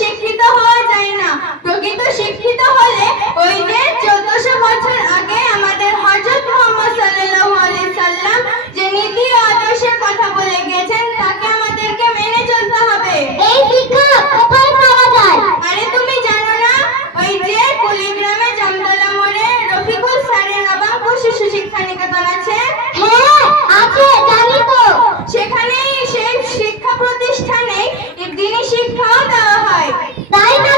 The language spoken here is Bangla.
শিক্ষিত হওয়া যায় না। প্রকৃত শিক্ষিত হলে ওই যে চোদ্দশো বছর আগে আমাদের হজরত মোহাম্মদ সাল্লাহ সাল্লাম যে নীতি ও আদর্শের কথা বলে গেছেন তাকে আমাদেরকে মেনে চলতে হবে। এই শিক্ষা কোথায় পাওয়া যায়? আরে তুমি জানো না ওই যে কুলিগ্রামে জামতলা মোড়ে রফিকুল স্যারের নবাঙ্ক শিশু শিক্ষা নিকেতন আছে। হ্যাঁ আছে জানি তো। সেখানেই সেই শিক্ষা প্রতিষ্ঠানে দিনী শিক্ষা Bye, bye.